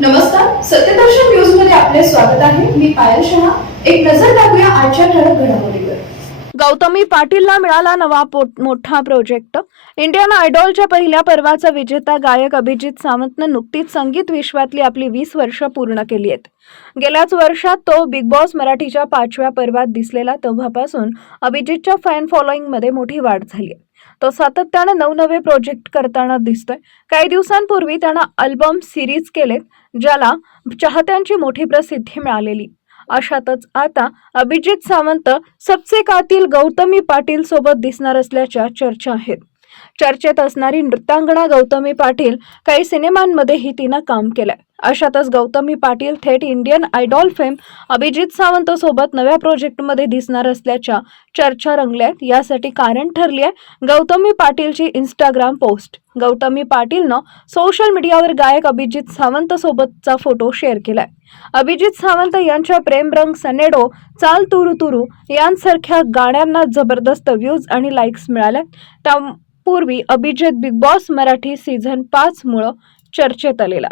नमस्कार सत्यदर्शन न्यूजमध्ये आपले स्वागत आहे. मी पायल शहा. एक नजर टाकूया आजच्या ठळक घडामोडीवर. गौतमी पाटीलला मिळाला नवा मोठा प्रोजेक्ट इंडियन आयडॉलच्या पहिल्या पर्वाचा विजेता गायक अभिजित सावंतनं नुकतीच संगीत विश्वातली आपली वीस वर्ष पूर्ण केली आहेत. गेल्याच वर्षात तो बिग बॉस मराठीच्या पाचव्या पर्वात दिसलेला. तेव्हापासून अभिजितच्या फॅन फॉलोईंगमध्ये मोठी वाढ झाली आहे. तो सातत्यानं नवनवे प्रोजेक्ट करताना दिसतोय. काही दिवसांपूर्वी त्यानं अल्बम सिरीज केलेत ज्याला चाहत्यांची मोठी प्रसिद्धी मिळालेली. अशातच आता अभिजित सावंत सबसे कातील गौतमी पाटील सोबत दिसणार असल्याच्या चर्चा आहेत. चर्चेत असणारी नृत्यांगणा गौतमी पाटील काही सिनेमांमध्येही तिनं काम केलंय. अशातच गौतमी पाटील थेट Indian Idol fame Abhijit Sawant सोबत नव्या प्रोजेक्टमध्ये दिसणार असल्याच्या चर्चा रंगल्यात. यासाठी कारण ठरली आहे गौतमी पाटीलची इंस्टाग्राम पोस्ट गौतमी पाटीलनं सोशल मीडियावर गायक अभिजित सावंत सोबतचा फोटो शेअर केलाय. अभिजित सावंत यांच्या प्रेमरंग सनेडो चाल तुरु तुरु यांसारख्या गाण्यांना जबरदस्त व्ह्यूज आणि लाईक्स मिळाल्या त्यापूर्वी Abhijit Bigg Boss Marathi season पाचमुळं चर्चेत आलेला.